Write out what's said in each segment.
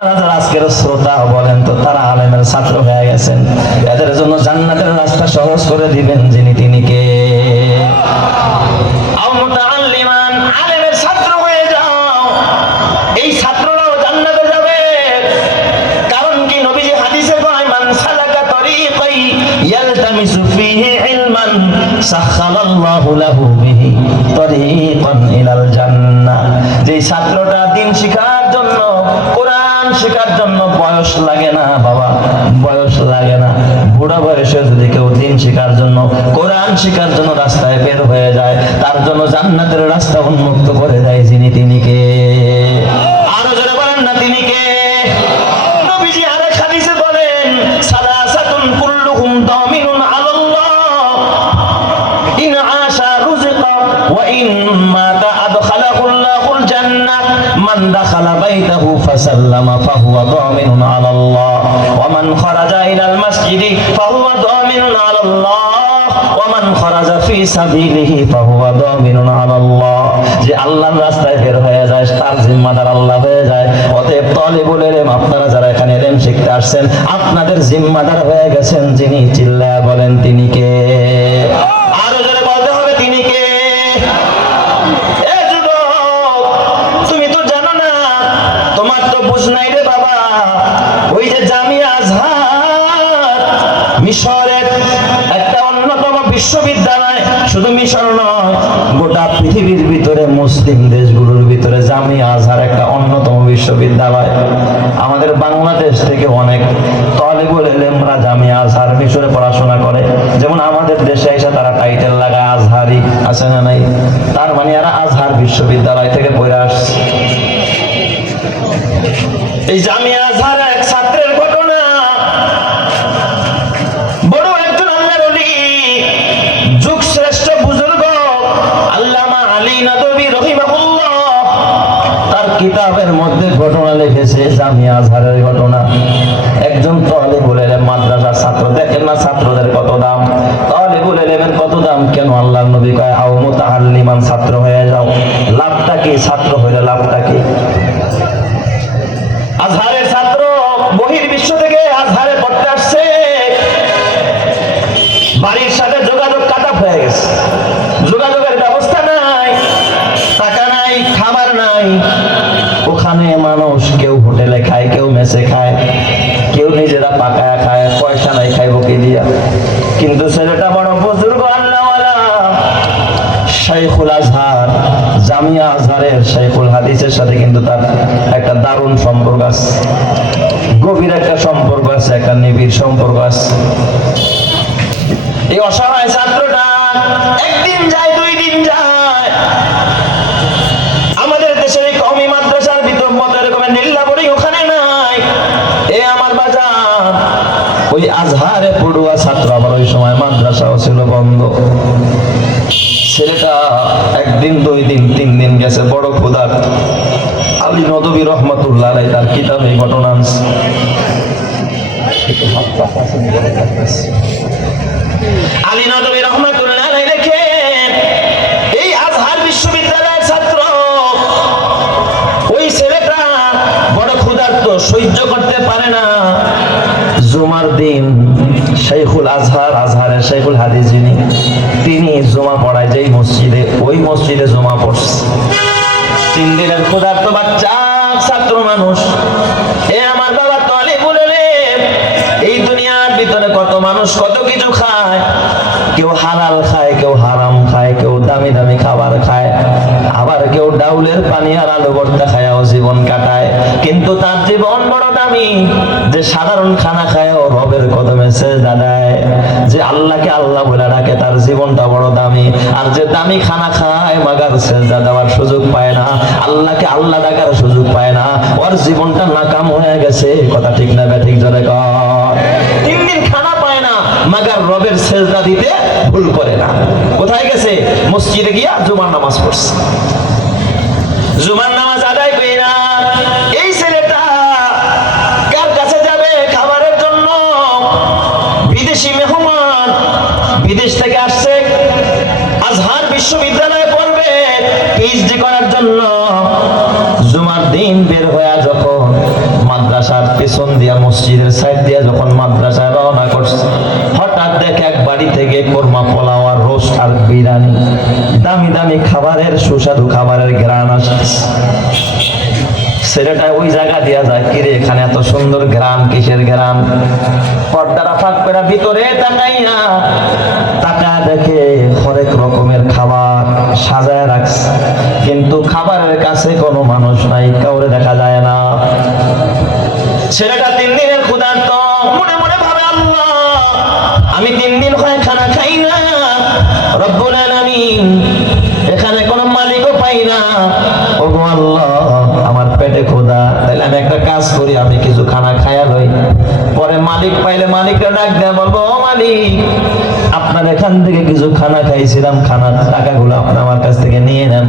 আজকের শ্রোতা বলেন তো, তারা আলেমের ছাত্র হয়ে গেছেন, এদের জন্য জান্নাতের রাস্তা সহজ করে দিবেন যিনি, তিনি কে? মুতাআল্লিমান, আলেমের ছাত্র হয়ে যাও, এই ছাত্ররাও জান্নাতে যাবে। কারণ কি? নবীজি হাদিসে কয়, মান সালাকা তরিকাই ইয়ালতামিসু ফীহি ইলমান সাখালাল্লাহু লাহু বিহি তরিকান ইলাল জান্নাহ। যে ছাত্রটা দিন শিখার জন্য, কোরআন শেখার জন্য বয়স লাগে না বাবা, বয়স লাগে না। বুড়া বয়সে যদি কেউ দিন শেখার জন্য, কোরআন শেখার জন্য রাস্তায় বের হয়ে যায়, তার জন্য জান্নাতের রাস্তা উন্মুক্ত করে দেয় যিনি, তিনি কে? আরো জোরে বলেন না, তিনি কে? নবীজি আরেক হাদিসে বলেন, সালাসাতুন কুল্লুহুম দামিনুন আলাল্লাহ ইন আশা রুজিকা ওয়া ইন মাতা আদখালাহুল্লাহুল জান্নাহ মান দাখালা বাইতাহু ফাসাল্লামা ফাহুয়া দামিনুন আলাল্লাহ ওয়া মান খারাজা ইলাল মাসজিদি ফাহুয়া দামিনুন আলাল্লাহ ওয়া মান খারাজা ফি সাবিলিহি ফাহুয়া দামিনুন আলাল্লাহ। যে আল্লাহর রাস্তায় বের হয়ে যায়, তার জিম্মাদার আল্লাহ হয়ে যায়। অতএব তালিবুল ইলম, আপনারা যারা এখানে ইলম শিখতে আসছেন, আপনাদের জিম্মাদার হয়ে গেছেন যিনি। চিল্লায়া বলেন, তিনি কে? আরো জোরে বলতে হবে, তিনি কে? তোমার তো বুঝ নাই রে বাবা, ওই যে জামিয়া আজহার মিশরের একটা অন্যতম বিশ্ববিদ্যালয়, শুধু মিশর নয়, গোটা পৃথিবীর ভিতরে মুসলিম দেশগুলোর ভিতরে জামিয়া আজহার একটা অন্যতম বিশ্ববিদ্যালয়। আমাদের বাংলাদেশ থেকে অনেক তালিবুল ইলমরা জামিয়া আজহার মিশরে পড়াশোনা করে। যেমন আমাদের দেশে এসে তারা টাইটেল লাগায় আজহারি, আছে না নাই? তার মানে এরা আজহার বিশ্ববিদ্যালয় থেকে পড়ে আসছে। এই জামিয়া আজহারের এক ছাত্রের ঘটনা, বড় একজন আল্লাহর ওলি, যুগ শ্রেষ্ঠ বুজুর্গ আল্লামা আলী নদভী রাহিমাহুল্লাহ, তার কিতাবের মধ্যে ঘটনা লিখেছে, জামিয়া আজহারের ঘটনা। একজন তালিবুল ইলম মাদ্রাসার ছাত্র, দেখেন না ছাত্রদের কত দাম, তালিবুল ইলমের কত দাম। কেন আল্লাহর নবী কয়, আও মুতাআল্লিমান, ছাত্র হয়ে যাও। লাভটা কি? ছাত্র হইলে লাভটা কি? আজহারের ছাত্র বহির্বিশ্ব থেকে আজহারে পড়তে আসছে, বাড়ির সাথে যোগাযোগ কাটা হয়ে গেছে, যোগাযোগের ব্যবস্থা নাই, টাকা নাই, খাবার নাই। ওখানে মানুষ কেউ হোটেলে খায়, কেউ মেসে খায়, কেউ নিজেরা পাকায়া খায়, পয়সা নাই, খাইব কি দিয়া? কিন্তু ছেলেটা বড় বুজুর্গ আল্লাহওয়ালা, শাইখুল আজহার, জামিয়া আজহারের শাইখুল হাদিসের সাথে কিন্তু তার একটা দারুণ সম্পর্ক আছে, গভীর একটা সম্পর্ক আছে, একটা নিবিড় সম্পর্ক আছে। এই অসহায় ছাত্রটা একদিন যায়, দুই দিন যায়, আমাদের দেশের এই কওমি মাদ্রাসার ভিতর মত এরকমের নীলাবরী ওখানে নাই। এ আমার বাজার, ওই আজহারে পড়ুয়া ছাত্র, আবার ওই সময় মাদ্রাসাও ছিল বন্ধ। ছেলেটা একদিন, দুই দিন, তিন দিন গেছে, বড় ক্ষুধার্ত। আলী নদভী রহমাতুল্লাহ আলাইহি তার কিতাবে এই ঘটনা আছে। আলী নদভী রহমাতুল্লাহ আলাইহি লেখেন, এই আজহার বিশ্ববিদ্যালয়ের ছাত্র, ওই ছেলেটা বড় ক্ষুধার্ত, সহ্য করতে পারে না। জুমার দিন শাইখুল আজহার, আজহারের শাইখুল হাদিস যিনি, তিনি জুমা পড়ায় যেই মসজিদে, ওই মসজিদে জুমা পড়ছে। 3 দিনের ক্ষুধার্ত বাচ্চা ছাত্র মানুষ। এ আমার বাবা তালিবুল ইলম, এই দুনিয়ার ভিতরে কত মানুষ কত কিছু খায়, কেউ হালাল খায়, কেউ হারাম খায়, কেউ দামি দামি খাবার খায়, আবার কেউ ডাউলের পানি আর আলু ভর্তা খায়ও জীবন কাটায়। কিন্তু তার জীবন বড় দামি, যে সাধারণ খানা খায়ও রবের কদমে সেজদা দেয়, যে আল্লাহকে আল্লাহ বলে ডাকে, তার জীবনটা বড় দামি। আর যে দামি খানা খায় মাগার সেজদা দেওয়ার সুযোগ পায় না, আল্লাহকে আল্লাহ ডাকার সুযোগ পায় না, ওর জীবনটা নাকাম হয়ে গেছে। কথা ঠিক না ঠিক জোরে কর। 3 দিন খানা পায় না, মাগার রবের সেজদা দিতে ভুল করে না। কোথায় গেছে? মসজিদে গিয়া জুমার নামাজ পড়ছে। জুমার নামাজ আদায় কইরা এই ছেলেটা কার কাছে যাবে খাবারের জন্য? বিদেশি মেহমান, বিদেশ থেকে আসছে, আজহার বিশ্ববিদ্যালয়ে পড়বে, পিএইচডি করার জন্য। জুমার দিন বের হয়ে যখন মাদ্রাসা মাদ্রাসার পেছন দিয়া মসজিদের সাইড দিয়া যখন মাদ্রাসায় রওনা করছে, হঠাৎ দেখে এক বাড়ি থেকে কোরমা পোলাও আর রোস্ট আর বিরিয়ানি, দামি দামি খাবারের সুস্বাদু খাবারের ঘ্রাণ আসছে। ছেলেটা ওই জায়গা দিয়া যায়, কিরে এখানে এত সুন্দর ঘ্রাণ, কিসের ঘ্রাণ? পর্দাটা ফাঁক করে ভিতরে তাকাইয়া তাকা দেখে হরেক রকমের খাবার সাজায় রাখছে, কিন্তু খাবারের কাছে কোনো মানুষ নাই, কাউরে দেখা যায় না। ছেলেটা 3 দিনের ক্ষুধার্ত, মনে মনে ভাবে আল্লাহ আমি 3 দিন হয় খানা খাই না, রব্বুল আলামিন এখানে কোনো মালিকও পাই না, ওগো আল্লাহ আমার পেটে ক্ষুধা, তাহলে আমি একটা কাজ করি, আমি কিছু খানা খাইয়া লই, পরে মালিক পাইলে মালিককে ডাক দেয়া বলবো, ও মালিক আপনার এখান থেকে কিছু খানা খাইছিলাম, খানার টাকাগুলো আপনি আমার কাছ থেকে নিয়ে নেন,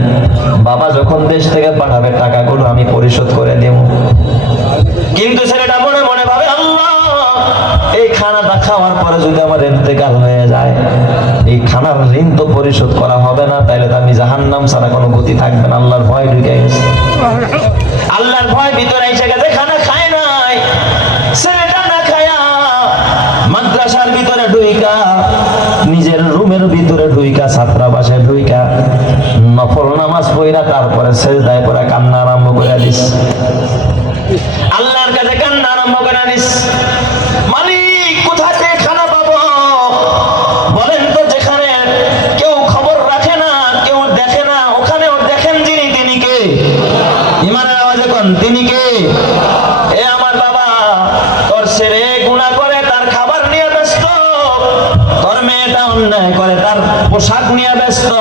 বাবা যখন দেশ থেকে পাঠাবে টাকাগুলো আমি পরিশোধ করে দেব। কিন্তু ছেলেটা মনে মনে ভাবে আল্লাহ এই খানাটা খাওয়ার পরে যদি আমার ইন্তেকাল হয়ে যায়, এই খানার ঋণ তো পরিশোধ করা হবে না, তাইলে তো আমি জাহান্নাম ছাড়া কোনো গতি থাকবে না। আল্লাহর ভয় ঢুকে গেছে, আল্লাহর ভয় ভিতরে এসে গেছে। খানা খায় নাই, ছেলেটা না খায়া মাদ্রাসার ভিতরে ঢুইকা, নিজের রুমের ভিতরে ঢুইকা, ছাত্রাবাসে ঢুইকা নফল নামাজ পড়া, তারপরে সেজদায় পড়া কান্না আরম্ভ করে দিস, আল্লাহর কাছে কান্না আরম্ভ করে দিস, মালিক কোথা থেকে খানা পাবো বলেন তো? যেখানে কেউ খবর রাখে না, কেউ দেখে না, ওখানেও দেখেন যিনি, তিনি কে? ইমানের আওয়াজে কোন তিনি কে? এ আমার বাবা, তোর ছেলে গুনাহ করে তার খাবার নিয়ে ব্যস্ত, তোর মেয়েটা অন্যায় করে তার পোশাক নিয়ে ব্যস্ত,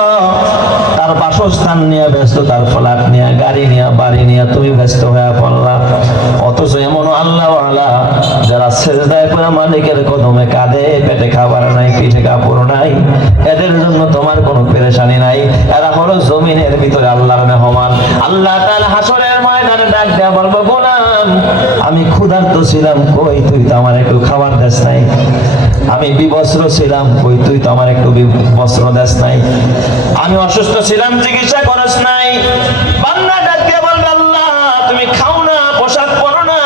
তার বাসস্থান নিয়ে ব্যস্ত, তার ফ্ল্যাট নিয়ে, গাড়ি নিয়ে, বাড়ি নিয়ে তুমি ব্যস্ত হয়ে পড়লা। অথচ এমন আল্লাহ ওয়ালা যারা সেজদায় পড়ে মালিকের কদমে কাঁদে, পেটে খাবার নাই, পিঠে কাপড় নাই, এদের জন্য তোমার কোনো পেরেশানি নাই। এরা হলো জমিনের ভিতরে আল্লাহর মেহমান। আল্লাহ তাআলা হাসরের ময়দানে ডাক দেয়া বলবো, গোলাম আমি ক্ষুধার্ত ছিলাম, কই তুই তো আমার একটু খাবার দেস নাই, আমি বিবস্ত্র ছিলাম, কই তুই তো আমার একটু বস্ত্র দেস নাই, আমি অসুস্থ ছিলাম, চিকিৎসা করস নাই। বান্দা ডাক দিয়ে বলবে আল্লাহ তুমি খাও না, পোশাক পরো না,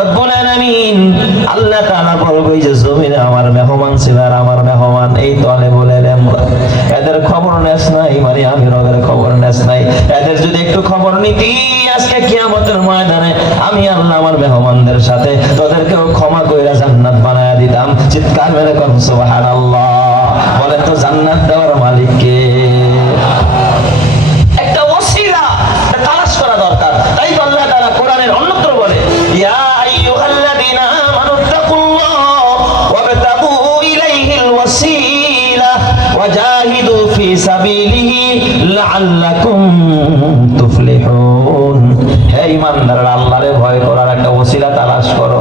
রব্বুল আলামিন আল্লাহ তাআলা বলবে এই যে জমিনে আমার মেহমান ছিল আর আমার মেহমান এই তলে বলে এদের খবর নেস নাই, মানে আমি রবের খবর নেস নাই। এদের যদি একটু খবর নিতি, আজকে কিয়ামতের ময়দানে আমি আল্লাহ আমার মেহমানদের সাথে তোদেরকেও ক্ষমা কইরা জান্নাত বানায়া দিতাম। চিৎকার মেরে কোন সুবহানাল্লাহ, বলেন তো জান্নাত দেওয়ার মালিক কে? একটা ওসিলা তালাশ করা দরকার। তাই তো আল্লাহ তাআলা কোরআনের অন্যত্র বলে, ইয়া আইয়ুহাল্লাযীনা আমানু তাকুল্লাহ ওয়াবতাগু ইলাইহিল ওয়াসিলা ওয়াজাহিদু ফি সাবিলিহি লাআল্লাকুম তুফলিহুন। হে ঈমানদাররা, আল্লাহরে ভয় করার একটা ওসিলা তালাশ করো।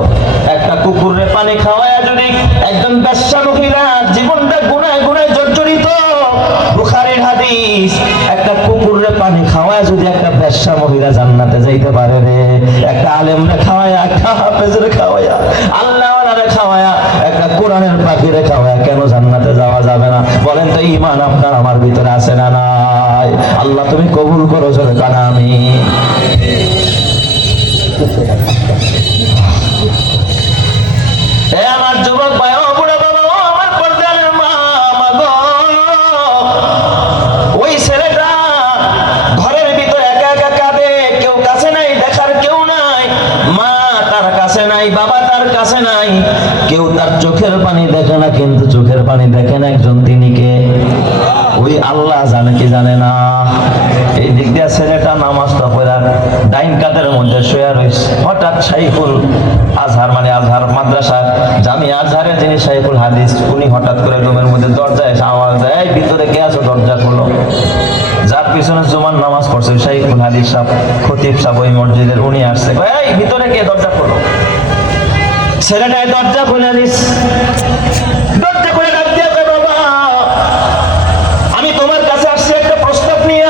একটা কুকুরে পানি খাওয়ায়া যদি একজন বেশ্যা মহিলা জীবনটা গুনায় গুনায় জর্জরিত, বুখারীর হাদিস, একটা কুকুরে পানি খাওয়ায়া যদি একটা বেশ্যা মহিলা জান্নাতে যাইতে পারে রে, একটা আলেমরে খাওয়ায়া, একটা হাফেজরে খাওয়ায়া, আল্লাহওয়ালারে খাওয়ায়া, একটা কোরআনের পাখিরে খাওয়ায়া কেন জান্নাতে যাওয়া যাবে না? বলেন তো ঈমান আপনার আমার ভিতরে আছে না নাই? আল্লাহ তুমি কবুল করো, জোরে কানা আমিন। এ আমার যুবক ভাই, ও বুড়া বাবা, ও আমার পর্দার মা, মাগো, ওই ছেলেটা ঘরের ভিতরে একা একা কাঁদে, কেউ কাছে নাই, দেখার কেউ নাই, মা তার কাছে নাই, বাবা তার কাছে নাই, কেউ তার চোখের পানি দেখে না, কিন্তু চোখের পানি দেখেন একজন, তিনি কে? ওই আল্লাহ জানে কি জানে না? এই দিক দিয়ে ছেলেটা নামাজটা পড়া ডাইন কাতের মধ্যে শুয়ে রয়েছে। হঠাৎ শাইখুল আজহার, মানে আজহার মাদ্রাসা জামিয়া আজহারের যিনি শাইখুল হাদিস, উনি হঠাৎ করে রুমের মধ্যে দরজায় এসে আওয়াজ দেয়, এই ভিতরে কে আছো, দরজা খোলো। যার পিছনে জুমার নামাজ পড়ছে শাইখুল হাদিস সাহেব, খতিব সাহেব ওই মসজিদের, উনি আসছে, এই ভিতরে কে, দরজা খোলো। ছেলেটাই দরজা খুলে দিস, দরজা খুলে ডাক দিয়ে, বাবা আমি তোমার কাছে আসছি একটা প্রস্তাব নিয়ে।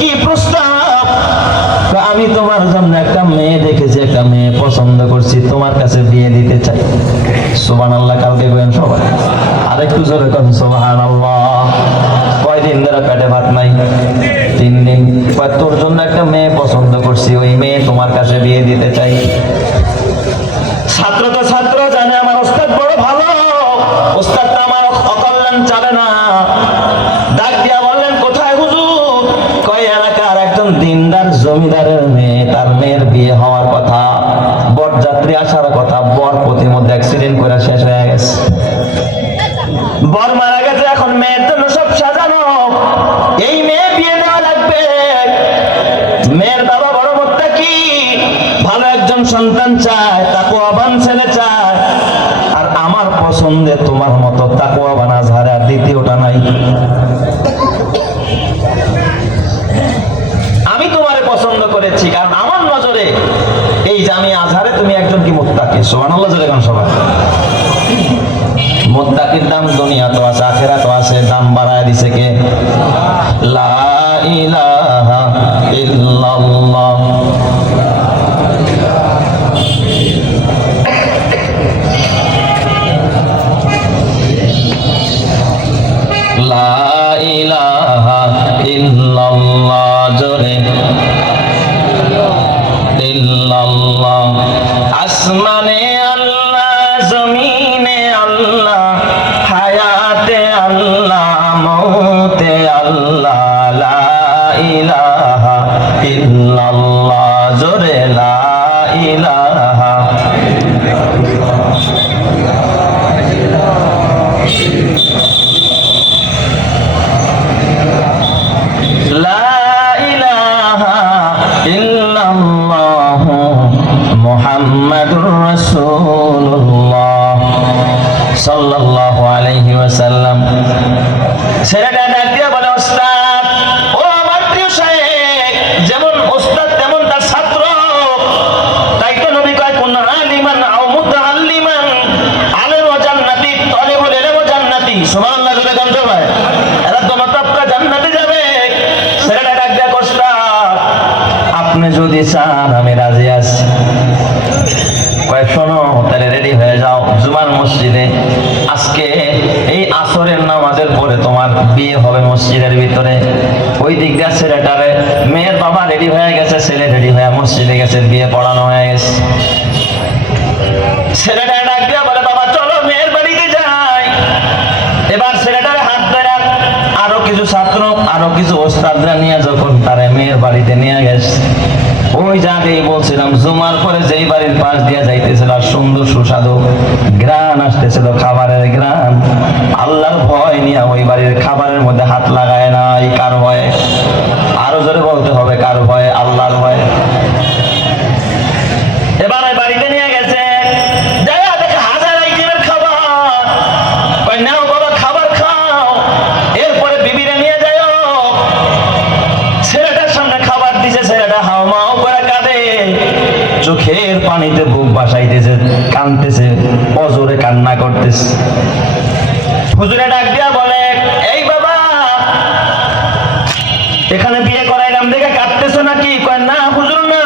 কি প্রস্তাব? আমি তোমার জন্য একটা মেয়ে দেখেছি, একটা মেয়ে পছন্দ করছি, তোমার কাছে বিয়ে দিতে চাই। সুবহানাল্লাহ, কালকে বলেন সবাই, আরেকটু জোরে কোন সুবহানাল্লাহ। কয়দিন ধরে পেটে ভাত নাই? 3 দিন। কয় তোর জন্য একটা মেয়ে পছন্দ করছি, ওই মেয়ে তোমার কাছে বিয়ে দিতে চাই। ছাত্র তো ছাত্র জানে আমার ওস্তাদ বড় ভালো, ওস্তাদটা আমার অকল্যাণ চাবে না। ডাক দিয়া বললেন, কোথায় হুজুর? কয় এলাকার একজন দিনদার জমিদারের মেয়ে, তার মেয়ের বিয়ে হওয়ার কথা, বরযাত্রী আসার কথা, বর প্রতির মধ্যে অ্যাক্সিডেন্ট করে শেষ হয়ে গেছে। বর মারা গেছে, এখন মেয়ের জন্য সব সাজানো, এই মেয়ে বিয়ে দেওয়া লাগবে। মেয়ের বাবা বড় মুত্তাকি, ভালো একজন সন্তান চায়, তাকওয়াবান ছেলে চায়। আর আমার পছন্দে তোমার মতো তাকওয়াবান আজহারে আর দ্বিতীয়টা নাই। আমি তোমারে পছন্দ করেছি কারণ আমার নজরে এই জামি আজহারে তুমি একজন কি মুত্তাকি। সুবহানাল্লাহ জোরে কোন সবাই। মুত্তাকির দাম দুনিয়া তো আছে, আখিরাত তো আছে, দাম বাড়ায় দিছে কে? লা ইলাহা ইল্লাল্লাহ। লা ইলাহা ইল্লাল্লাহ জোরে ইল্লাল্লাহ। আসমানে আল্লাহ, জমিনে আল্লাহ, হায়াতে আল্লাহ, মৌতে আল্লাহ, লা ইলাহা ইল্লাল্লাহ জোরে লা ইলাহা। মুহাম্মাদুর রাসূলুল্লাহ সাল্লাল্লাহু আলাইহি ওয়াসাল্লাম। ছেলেটা ডাক দিয়ে বলে, ওস্তাদ, ও আমার প্রিয় শাইখ, যেমন ওস্তাদ তেমন তার ছাত্র। তাই তো নবী কয়, কুন আলিমান আও মুতাআল্লিমান, আলেম ও জান্নাতি, তালিবুল ইলম ও জান্নাতি। সুবহানাল্লাহ জোরে কোন সবাই। এরা দোনো তবকা জান্নাতে যাবে। ছেলেটা ডাক দিয়ে, ওস্তাদ, আপনি যদি চান আমি রাজি আছি। কয়, শোনো, তাহলে রেডি হয়ে যাও, জুমার মসজিদে আজকে এই আসরের নামাজের পরে তোমার বিয়ে হবে মসজিদের ভিতরে। ওই দিক দিয়ে ছেলেটারে, মেয়ের বাবা রেডি হয়ে গেছে, ছেলে রেডি হয়ে মসজিদে গেছে, বিয়ে পড়ানো হয়ে গেছে। ছেলেটা ডাক দিয়া বলে, বাবা চলো মেয়ের বাড়িতে যাই। এবার ছেলেটারে হাত ধরে আরো কিছু ছাত্র, আরো কিছু ওস্তাদরা নিয়ে যখন তারে মেয়ের বাড়িতে নিয়ে গেছে, ওই জায়গায় বলছিলাম জুমার পরে যেই বাড়ির পাশ দিয়ে যাইতেছিল আর সুন্দর সুস্বাদু গ্রান আসতেছিল, খাবারের গ্রান, আল্লাহর ভয় নিয়ে ওই বাড়ির খাবারের মধ্যে হাত লাগায় না। এই কার ভয়ে? আরো জোরে বলতে হবে, কার ভয়ে? আল্লাহর ভয়ে। এবার ওই বাড়িতে নিয়ে গেছে, দেখে হাজার আইটেমের খাবার। কয়, নাও বাবা খাবার খাও, এরপরে বিবিরে নিয়ে যাও। ছেলেটার সামনে খাবার দিছে, ছেলেটা হাওমাও করে কাঁদে, চোখের পানিতে বুক ভাসাইতেছে, কাঁদতেছে, অজোরে কান্না করতেছে। হুজুরে ডাক দিয়া বলে, এই বাবা, এখানে বিয়ে করাইলাম দেখে কাঁদতেছো নাকি? কয়, না হুজুর না।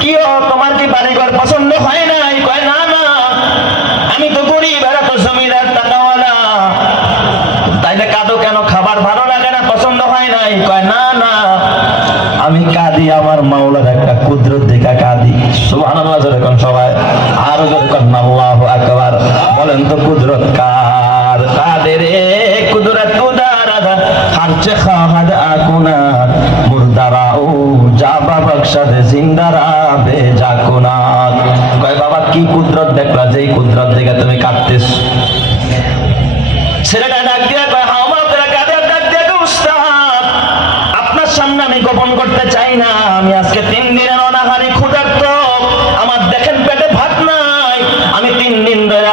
কি তোমার কি বাড়িঘর পছন্দ হয় নাই? কয়, না না, আমি তো গরিব, এরা তো জমিদার টাকাওয়ালা। তাইলে কাঁদো কেন? খাবার ভালো লাগে না, পছন্দ হয় নাই? কয়, না না, আমি কাঁদি আমার মাওলার একটা কুদরত দেখা কাঁদি। সুবহানাল্লাহ জোরে কোন সবাই। আরো জোরে কোন আল্লাহু আকবার। বলেন তো কুদরত কার? কাদের কুদরত উদারাদা খারচে খাহাদ আকুনাত মুরদারাও জাবা বখশাদ জিন্দারা বেজাকুনাত। কয়, বাবা কি কুদরত দেখলা, যেই কুদরত দেখে তুমি কাঁদতেছ? ছেলেটা ডাক দিয়ে কয়, হাওমা করে কাঁদে, ডাক দিয়ে, উস্তাদ, আপনার সামনে আমি গোপন করতে চাই না, আমি আজকে 3 দিনের অনাহারি ক্ষুধার্ত। আমার দেখেন পেটে ভাত নাই। আমি 3 দিন ধরে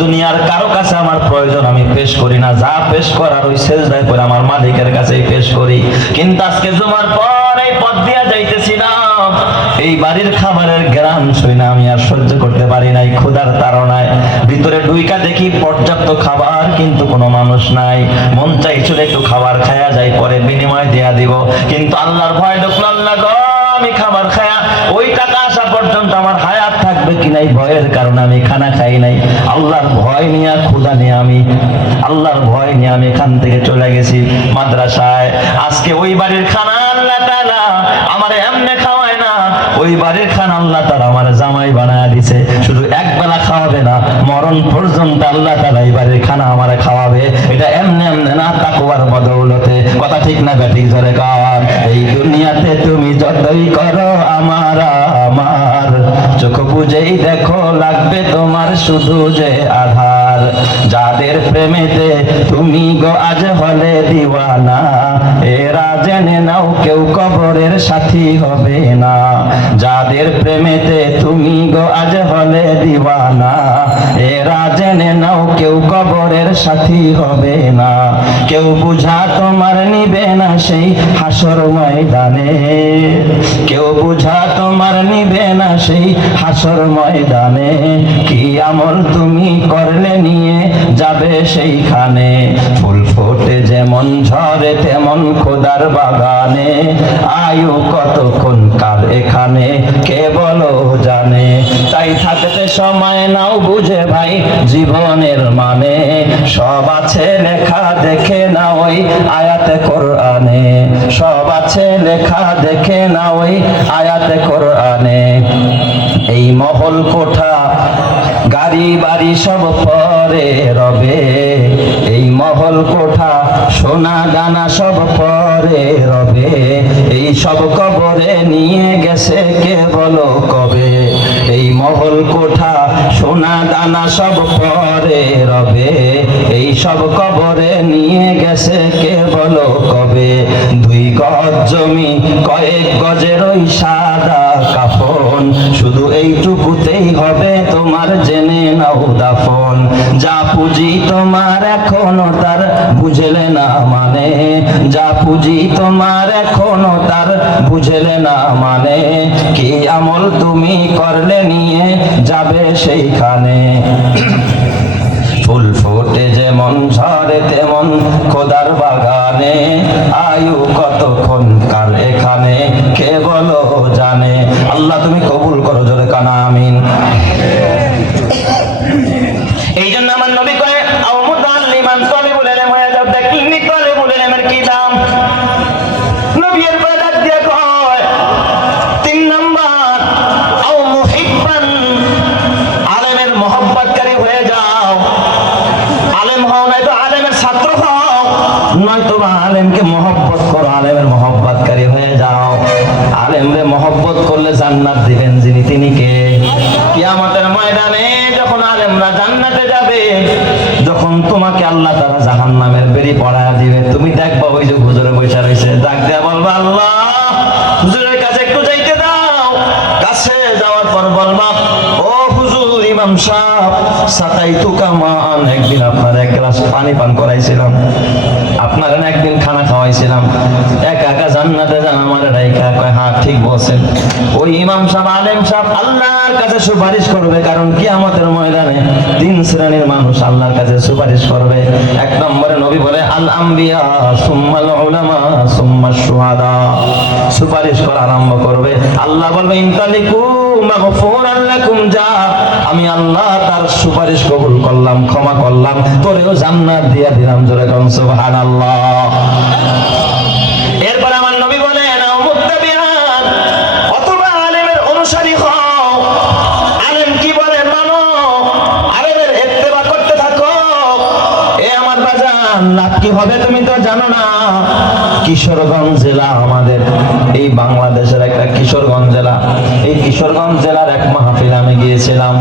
দুনিয়ার কারো কাছে আমার প্রয়োজন আমি পেশ করি না, যা পেশ করার ওই সেজদায় পড়ে আমার মালিকের কাছেই পেশ করি। কিন্তু আজকে জুমার পর এই পথ দিয়া যাইতেছিলাম, এই বাড়ির খাবারের গ্রাম শুই না আমি আর সহ্য করতে পারি নাই। ক্ষুধার তাড়নায় ভিতরে ঢুইকা দেখি পর্যাপ্ত খাবার, কিন্তু কোনো মানুষ নাই। মন চাইছিল একটু খাবার খায়া যাই, পরে বিনিময় দেয়া দিব, কিন্তু আল্লাহর ভয় ঢুকলো। আল্লাহ গো, আমি খাবার খায়া ওই টাকা আসা পর্যন্ত আমার হায়াত থাকবে কিনা নাই, ভয়ের কারণে আমি খানা খাই নাই। আল্লাহর ভয় নিয়ে, ক্ষুধা নিয়ে আল্লাহর ভয় নিয়ে আমি এখান থেকে চলে গেছি মাদ্রাসায়। আজকে ওই বাড়ির খানা আল্লাহ তাআলা আমার এমনে খাওয়ায় না, ওই বাড়ির খানা আল্লাহ তাআলা আমার জামাই বানায় দিছে। শুধু এক বেলা খাওয়াবে না, মরণ পর্যন্ত আল্লাহ তাআলা এই বাড়ির খানা আমারে খাওয়াবে। এটা এমনে এমনে না, তাকওয়ার বদৌলতে। কথা ঠিক না ঠিক জোরে কার? এই দুনিয়াতে তুমি যতই করো আমার চোখ বুঝেই দেখো, লাগবে তোমার শুধু যে আধার। যাদের প্রেমেতে তুমি গো আজ হলে দিওয়ানা, এরা জেনে নাও কেউ কবরের সাথী হবে না। যাদের প্রেমেতে তুমি গো আজ হলে দিওয়ানা, এরা জেনে নাও কেউ কবরের সাথী হবে না। কেউ বুঝা তোমার নিবে না সেই হাসর ময়দানে, কেউ বুঝা তোমার নিবে না সেই হাসর ময়দানে। কি আমল তুমি করলে নিয়ে যাবে সেইখানে। ফুল ফোটে যেমন ঝরে তেমন খোদার বাগানে, আয়ু কতক্ষণ কার এখানে কে বলো জানে। তাই থাকতে সময় নাও বুঝে ভাই জীবনের মানে, সব আছে লেখা দেখে না ওই আয়াতে কোরআনে, সব আছে লেখা দেখে না ওই আয়াতে কোরআনে। এই মহল কোঠা গাড়ি বাড়ি সব পরে রবে, এই মহল কোঠা সোনা দানা সব পরে রবে। এই সব কবরে নিয়ে গেছে কে বলো কবে। এই মহল কোঠা সোনা দানা সব পরে রবে, এই সব কবরে নিয়ে গেছে কে বলো কবে। 2 গজ জমি কয়েক গজের ওই সাদা কাফন, শুধু এইটুকুতেই হবে তোমার জেনে নাও দাফন। যা পুঁজি তোমার এখনো তার বুঝলে না মানে, যা পুঁজি তোমার এখনো তার বুঝলে না মানে। কি আমল তুমি করলে নিয়ে যাবে সেইখানে। ফুল ফোটে যেমন ঝরে তেমন খোদার বাগানে, আয়ু কতক্ষণ কার এখানে কে বলো জানে। আল্লাহ তুমি কবুল করো, জোরে কানা আমিন। এই জন্য আমার নবী কয় আও মুতাল্লিমান তালিবুল ইলম হয়ে যাও। দেখলি তালিবুল ইলমের কি দাম। নবী এর পরে ডাক দিয়ে কয় 3 নাম্বার আও মুহিব্বান, আলেমের মহব্বতকারী হয়ে যাও। আলেম হও নয়তো আলেমের ছাত্র হও, নয়তো আলেমকে মহব্বত করো, আলেমের মহব্বতকারী হয়ে যাও। আলেমরে মহব্বত করলে জান্নাত দিবেন যিনি, তিনি কে? কিয়ামতের ময়দানে যখন আলেমরা জান্নাতে যাবে, যখন তোমাকে আল্লাহ তাআলা জাহান্নামের বেড়ি পড়ায়া দিবে, তুমি দেখবা ওই যে হুজুরে বসে রয়েছে, ডাক দেয়া বলবা আল্লাহ হুজুরের কাছে একটু যাইতে দাও। কাছে যাওয়ার পর বলবা ও হুজুর ইমাম সাহেব, সাকাইতু কামান, একদিন আপনার 1 গ্লাস পানি পান করাইছিলাম, আপনার একদিন খানা খাওয়াইছিলাম, একা একা জান্নাতে যান আমার রাইখা। কয় হ্যাঁ ঠিক বলছেন। ওই ইমাম সাহেব আলেম সাহেব আল্লাহর কাছে সুপারিশ করবে, কারণ কিয়ামতের ময়দানে 3 শ্রেণীর মানুষ আল্লাহর কাছে সুপারিশ করবে। 1 নম্বরে নবী বলে আল আম্বিয়া সুম্মাল উলামা সুম্মাশ শুহাদা, সুপারিশ করা আরম্ভ করবে। আল্লাহ বলবে ইনতালিকু মাগফুরান লাকুম, যা আমি আল্লাহ তার সুপারিশ কবুল করলাম, ক্ষমা করলাম, তোরেও জান্নাত দিয়া দিলাম। জোরে কোন সুবহানাল্লাহ। এরপর আমার নবী বলেন আও মুত্তাবিআন, অথবা আলেমের অনুসারী হও। আলেম কি বলে মানো, আলেমের ইত্তেবা করতে থাকো। এ আমার বাজান লাভ কি হবে তুমি তো জানো না। কিশোরগঞ্জ জেলা আমাদের এই বাংলাদেশের একটা কিশোরগঞ্জ জেলা। এই কিশোরগঞ্জ জেলার এক মাহফিল আমি গিয়েছিলাম।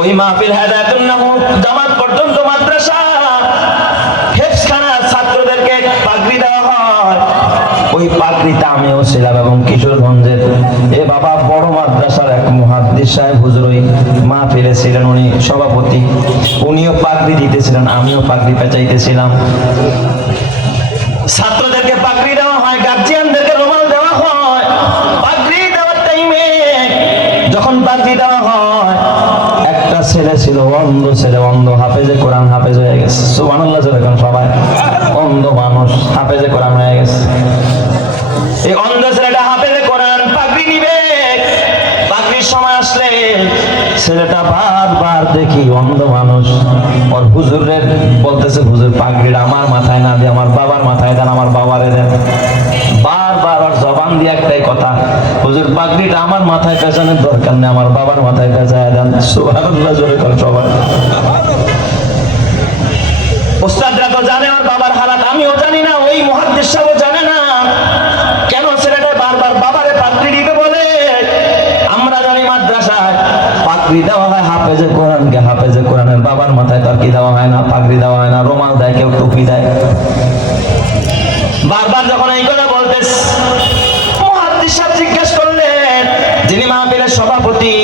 ওই মাহফিল হেদায়েতুন নাহুক জামাত পর্যন্ত মাদ্রাসা হেফজখানা ছাত্রদেরকে পাগড়ি দেওয়া হয়। ওই পাগড়িতে আমিও ছিলাম এবং কিশোরগঞ্জের এ বাবা বড় মাদ্রাসার এক মুহাদ্দিস সাহেব হুজুর ওই মাহফিলে ছিলেন, উনি সভাপতি, উনিও পাগড়ি দিতেছিলেন, আমিও পাগড়ি পেঁচাইতেছিলাম। ছাত্রদেরকে পাগড়ি দেওয়া হয়, গার্জিয়ানদেরকে রুমাল দেওয়া হয়। পাগড়ি দেওয়ার টাইমে যখন পাগড়ি দেওয়া হয়, একটা ছেলে ছিল অন্ধ ছেলে, অন্ধ, হাফেজে কোরআন হাফেজ হয়ে গেছে। সুবহানাল্লাহ, যখন সবাই অন্ধ মানুষ হাফেজে কোরআন হয়ে গেছে। এই অন্ধ ছেলেটা হাফেজে কোরআন পাগড়ি নিবে, পাগড়ি রাত্রির সময় আসলে ছেলেটা বারবার দেখি অন্ধ মানুষ ওর হুজুরের বলতেছে, হুজুর পাগড়িটা আমার মাথায় না দিয়ে আমার বাবার মাথায় দেন, আমার বাবারে দেন। বারবার ওর জবান দিয়ে একটাই কথা, হুজুর পাগড়িটা আমার মাথায় পেঁচানোর দরকার নেই, আমার বাবার মাথায় পেঁচায় দেন। সুবহানাল্লাহ, জোরে করে সবার। উস্তাদরা তো জানে ওর বাবার হালাত, আমিও জানি না, ওই মুহাদ্দিস সাহেবও জানে না কেন ছেলেটা বারবার বাবারে পাগড়ি দিতে বলে। আমরা জানি মাদ্রাসায় পাগড়ি দেওয়া হয় হাফেজে কোরআনকে, হাফেজে কোরআনের বাবার মাথায় তো আর কি দেওয়া হয় না, পাগড়ি দেওয়া হয় না, রুমাল দেয়, কেউ টুপি দেয়। বারবার যখন এই কথা বলতেস, মুহাদ্দিস সাহেব জিজ্ঞেস করলেন, যিনি মাহফিলের সভাপতি,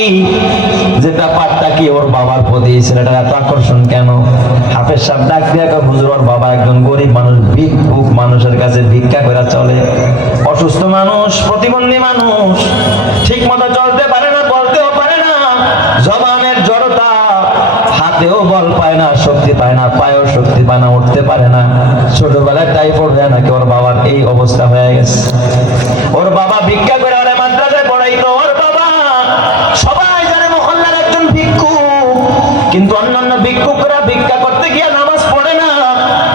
যে ব্যাপারটা কি ওর বাবার প্রতি ছেলেটার এত আকর্ষণ কেন? হাফেজ সাহেব ডাক দিয়ে কয়, হুজুর ওর বাবা একজন গরিব মানুষ, ভিক্ষুক, মানুষের কাছে ভিক্ষা করে চলে, অসুস্থ মানুষ, প্রতিবন্ধী মানুষ, ঠিক মতো চলতে পারে না, বলতেও পারে না, জবানের জড়তা, হাতেও বল পায় না, শক্তি পায় না, পায়েও শক্তি পায় না, উঠতে পারে না, ছোটবেলায় টাইফয়েড হয়ে নাকি ওর বাবার এই অবস্থা হয়ে গেছে। ওর বাবা ভিক্ষা করে ওরে মাদ্রাসায় পড়াইতো। ওর বাবা সবাই জানে মহল্লার একজন ভিক্ষুক, কিন্তু অন্যান্য ভিক্ষুকরা ভিক্ষা করতে গিয়ে নামাজ পড়ে না,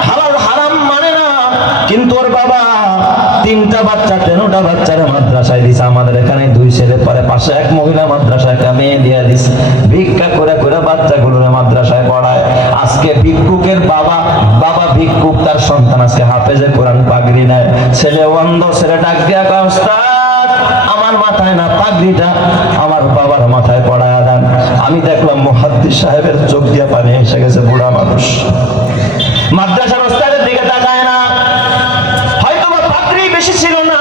হালাল হারাম মানে না, কিন্তু ওর বাবা 3টা বাচ্চা 13টা বাচ্চারে মাদ্রাসায় দিছে। আমাদের এখানে 2 ছেলে পরে, পাশে এক মহিলা মাদ্রাসায় একটা মেয়ে দিয়ে দিছে, ভিক্ষা করে করে বাচ্চাগুলোরে মাদ্রাসায় পড়ায়। আজকে ভিক্ষুকের বাবা, বাবা ভিক্ষুক, তার সন্তান আজকে হাফেজে কোরআন পাগড়ি নেয়। ছেলে অন্ধ, ছেলে ডাক দিয়া কয়, ওস্তাদ আমার মাথায় না, পাগড়িটা আমার বাবার মাথায় পড়ায় দেন। আমি দেখলাম মুহাদ্দিস সাহেবের চোখ দিয়া পানি এসে গেছে, বুড়া মানুষ মাদ্রাসার ওস্তাদের দিকে তাকায় না, হয়তো বা পাগড়ি বেশি ছিল না।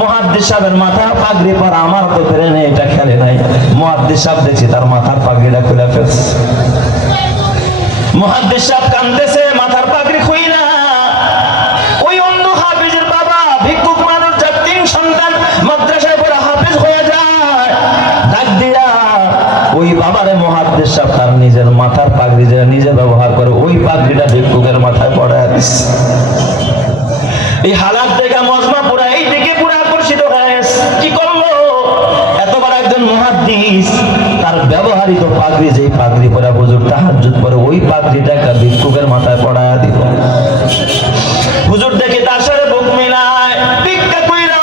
মুহাদ্দিস সাহেবের মাথা পাগড়ি পরা আমার তো ফেরে নেই, এটা খেলে নাই। মুহাদ্দিস সাহেব দেখছি তার মাথার পাগড়িটা খুলে ফেলছে। মুহাদ্দিস সাহেব কাঁদতেছে, মাথার পাগড়ি খুইলা। ওই অন্ধ হাফেজের বাবা, ভিক্ষুক মানুষ, যার 3 সন্তান মাদ্রাসায় পড়ে হাফেজ হয়ে যায়, ডাক দিয়া ওই বাবারে মুহাদ্দিস সাহেব তার নিজের মাথার পাগড়ি যেটা নিজে ব্যবহার করে, ওই পাগড়িটা ভিক্ষুকের মাথায় পড়ায় দিচ্ছে। এই হালাত দেখে মজমা পুরা এই দিকে পুরা আকর্ষিত হয়ে গেছে। কি করলো? এত বড় একজন মুহাদ্দিস, তার ব্যবহারিত পাগড়ি, যেই পাগড়ি পরে হুজুর তাহাজ্জুদ পরে, ওই পাগড়িটা একটা ভিক্ষুকের মাথায় পড়ায় দিল। হুজুর দেখে তার সাথে বুক মিলায়, ভিক্ষা কইরা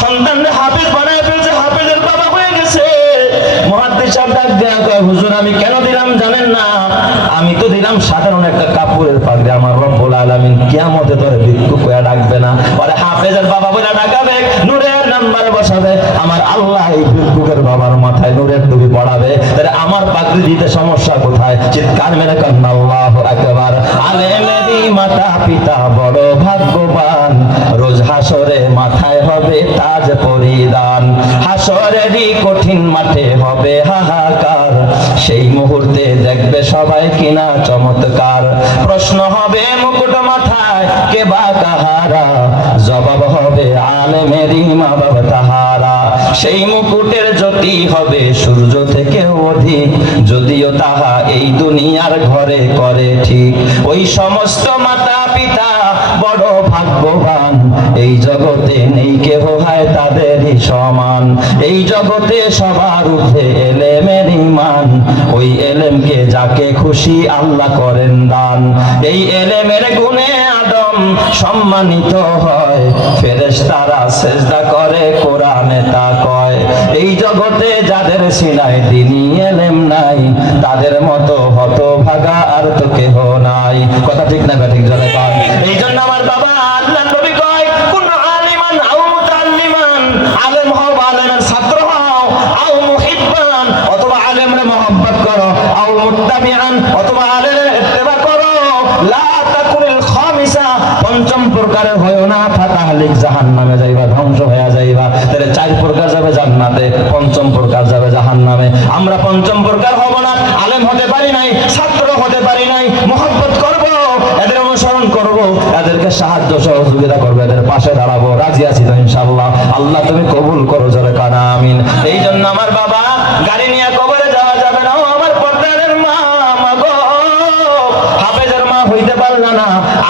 সন্তানদের হাফেজ বানায় ফেলছে, হাফেজের বাবা হয়ে গেছে। মুহাদ্দিস সাহেব ডাক দেয়া কয়, হুজুর আমি কেন দিলাম জানেন না? আমি তো দিলাম সাধারণ একটা কাপড়ের পাগড়ি, আমার রব্বুল আলামিন কিয়ামতে তোরে ভিক্ষুক কইয়া ডাকবে না, ওরে হাফেজের বাবা বলে ডাকাবে, নূরের নাম্বারে বসাবে। আমার আল্লাহ এই ভিক্ষুকের বাবার মাথায় নূরের টুপি পড়াবে, তাহলে আমার পাগড়ি দিতে সমস্যা কোথায়? চিৎকার মেরে কান্না আল্লাহু আকবার। আলেমেরই মাতা পিতা বড় ভাগ্যবান, রোজ হাসরে মাথায় হবে তাজ পরিধান, হাসরেরই কঠিন মাঠে হবে হাহাকার, সেই মুহূর্তে দেখবে সবাই কিনা চমৎকার। প্রশ্ন হবে মুকুট মাথায়, কে বা কাহারা? জবাব হবে আলেমেরই মা বাবা তাহারা। সেই মুকুটের জ্যোতি হবে সূর্য থেকে অধিক, যদিও তাহা এই দুনিয়ার ঘরে করে ঠিক। ওই সমস্ত মাতা পিতা বড় ভাগ্যবান, এই জগতে নেই কেহ হয় তাদেরই সমান। এই জগতে সবার ঊর্ধ্বে এলেমের ঈমান, ওই এলেমকে যাকে খুশি আল্লাহ করেন দান। এই এলেমের গুণে আদম সম্মানিত হয়, ফেরেশতারা সেজদা করে কোরআনে তা কয়। এই জগতে যাদের সিনায় দ্বীনি এলেম নাই, তাদের মতো হতভাগা আর তো কেহ নাই। কথা ঠিক না ঠিক জলে কয়? এই জন্য আমার বাবা আল্লাহর নবী কয়, কুন আলিমান আও মুতাআল্লিমান, আলেম হও, আলেমের ছাত্র হও, আও মুহিব্বান, অথবা আলেমরে মহব্বত করো, আও মুত্তাবিআন, অথবা আলেমের ইত্তেবা করো। লা তাকুনিল খামিসা, 5ম প্রকারের হয়ো না, ফাতাহলিক জাহান্নামে যাইবা, ধ্বংস হয়ে যাইবা। তাহলে 4 প্রকার যাবে জান্নাতে, 5ম প্রকার যাবে জাহান্নামে। আমরা 5ম প্রকার হব না, আলেম হতে পারি নাই, ছাত্র হতে পারি নাই, মহব্বত করব, এদের অনুসরণ করব, এদেরকে সাহায্য সহযোগিতা করবো, এদের পাশে দাঁড়াবো, রাজি আছি তো ইনশাআল্লাহ? আল্লাহ তুমি কবুল করো, জোরে কানা আমিন। এই জন্য আমার বাবা, গাড়ি নিয়ে কবরে যাওয়া যাবে না। ও আমার পর্দার মা, মাগো, হাফেজের মা হইতে পারলা না,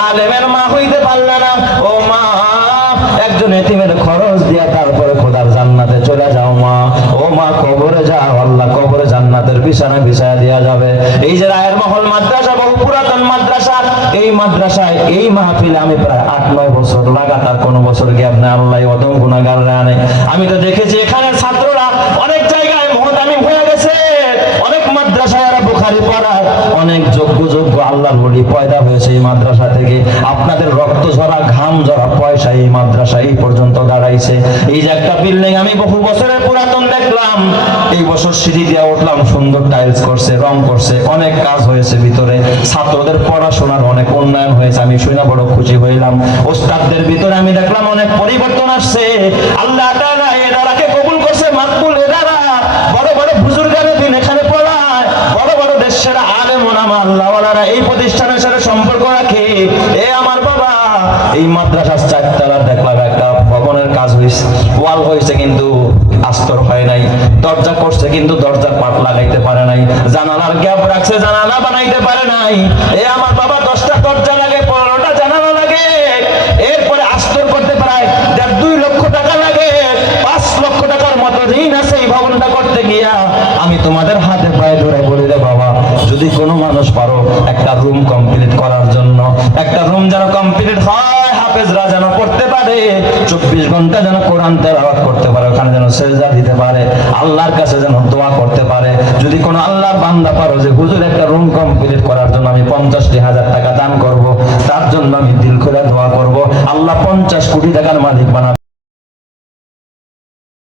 আলেমের মা হইতে পারলা না, ও মা, একজন এতিমের খরচ দিয়া তারপরে খোদার জান্নাতে চলে যাও মা। ও মা, কবরে যাও, আল্লাহ কবরে জান্নাতের বিছানা বিছায়া দেওয়া যাবে। এই যে রায়ের মহল মাদ্রাসা, বহু পুরাতন মাদ্রাসা, এই মাদ্রাসায় এই মাহফিলে আমি প্রায় 8-9 বছর লাগাতার কোনো বছর গ্যাপ নেই। আল্লাহ অদম গুনাহগার আনে। আমি তো দেখেছি এখানে ছাত্ররা অনেক জায়গায় মহতামিম হয়ে গেছে, অনেক মাদ্রাসায় এরা বুখারী পড়ায়, অনেক যোগ্য যোগ্য আল্লাহর ওলি পয়দা হয়েছে এই মাদ্রাসা থেকে। আপনাদের রক্ত ঝরা ঘাম ঝরা পয়সা এই মাদ্রাসা এই পর্যন্ত দাঁড়াইছে। এই যে একটা বিল্ডিং আমি বহু বছরের পুরাতন দেখলাম, এই বছর সিঁড়ি দিয়ে উঠলাম, সুন্দর টাইলস করছে, রং করছে, অনেক কাজ হয়েছে ভিতরে। ছাত্রদের পড়াশোনার অনেক উন্নয়ন হয়েছে, আমি শুনে বড় খুশি হইলাম। ওস্তাদদের ভিতরে আমি দেখলাম অনেক পরিবর্তন আসছে। আল্লাহ তাআলা এদারাকে কবুল করছে, মাকবুল এদারা। বড় বড় বুজুর্গানের দিন এখানে পড়ায়, বড় বড় দেশের আলেম ওলামা আল্লাহওয়ালারা এই প্রতিষ্ঠানের সাথে সম্পর্ক রাখে। এ আমার বাবা, এই মাদ্রাসার 4 তলা দেখলাম একটা ভবনের কাজ হয়েছে, ওয়াল হয়েছে কিন্তু আস্তর হয় নাই, দরজা করছে কিন্তু দরজার পাট লাগাইতে পারে নাই, জানালার গ্যাপ রাখছে, জানালা বানাইতে পারে নাই। এ আমার বাবা, 10টা দরজা লাগে, 15টা জানালা লাগে, এরপরে আস্তর করতে প্রায় 1.5-2 লক্ষ টাকা লাগে। 5 লক্ষ টাকার মতো ঋণ আছে এই ভবনটা করতে গিয়া। আমি তোমাদের হাতে পায়ে ধরে বলি রে বাবা, যদি কোনো মানুষ পারো একটা রুম কমপ্লিট করার জন্য, একটা রুম যেন কমপ্লিট হয়, হাফেজরা যেন পড়তে পারে, 24 ঘন্টা যেন কোরআন তেলাওয়াত করতে পারে, ওখানে যেন সেজদা দিতে পারে, আল্লাহর কাছে যেন দোয়া করতে পারে। যদি কোনো আল্লাহর বান্দা পারো যে হুজুর একটা রুম কমপ্লিট করার জন্য আমি 50,000 টাকা দান করব, তার জন্য আমি দিল খুলে দোয়া করব, আল্লাহ 50 কোটি টাকার মালিক বানাবে।